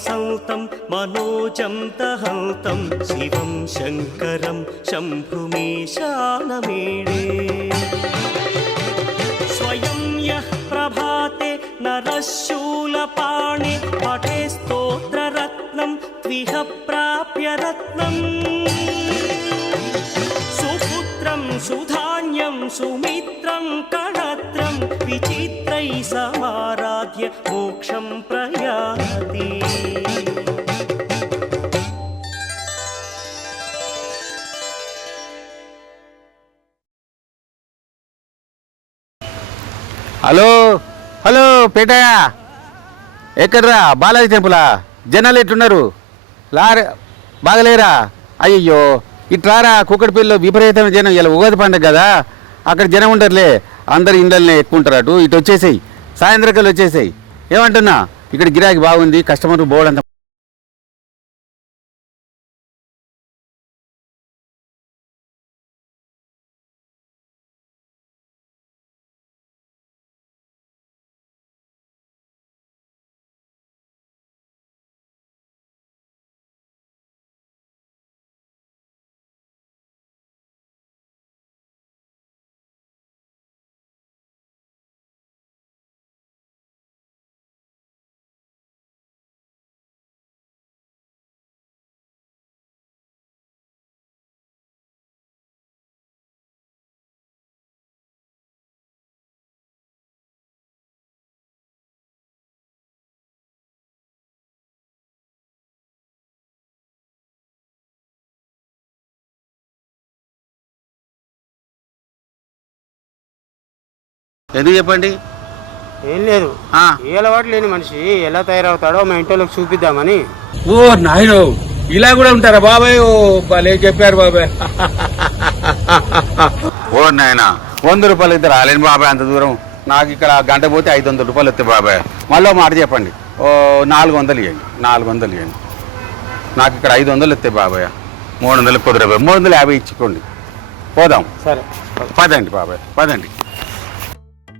वसन्तं मनोजं दहन्तं शिवं शङ्करं शम्भुमीशानमीडे स्वयं यः प्रभाते नरः शूलपाणे पठे स्तोत्ररत्नं त्विह प्राप्य रत्नम् सुपुत्रं सुधान्यं सुमित्रं कणत्रं विचित्रैः समाराध्य मोक्षं प्रयाति హలో హలో పేటయ్య ఎక్కడ్రా బాలాజీ టెంపులా జనాలు ఎట్లున్నారు లారీ బాగలేరా అయ్యయ్యో ఇట్రారా కుక్కడిపల్లిలో విపరీతమైన జనం ఇలా ఉగాది పండుగ కదా అక్కడ జనం ఉండరులే అందరు ఇండ్లనే ఎక్కువ ఉంటారు అటు ఇటు వచ్చేసాయి సాయంత్రకాలు వచ్చేసాయి ఏమంటున్నా ఇక్కడ గిరాకీ బాగుంది కస్టమర్ బోర్డు అంత ఎందుకు చెప్పండి ఏం లేదు ఏ అలవాటు లేని మనిషి ఎలా తయారవుతాడో మా ఇంట్లోకి చూపిద్దామని. ఓ నాయన ఇలా కూడా ఉంటారా బాబాయ్? ఓ భలే చెప్పారు బాబాయ్. ఓ నాయన 100 రూపాయలు అయితే రాలేను బాబాయ్ అంత దూరం. నాకు ఇక్కడ గంట పోతే 500 రూపాయలు వస్తాయి బాబాయ్. మళ్ళీ మాట చెప్పండి, ఓ 400 ఇవ్వండి, 400 ఇవ్వండి. నాకు ఇక్కడ 500 వస్తాయి బాబాయ్. 300 కుదరబాయ్, 350 ఇచ్చుకోండి. పోదాం. సరే పదండి బాబాయ్, పదండి.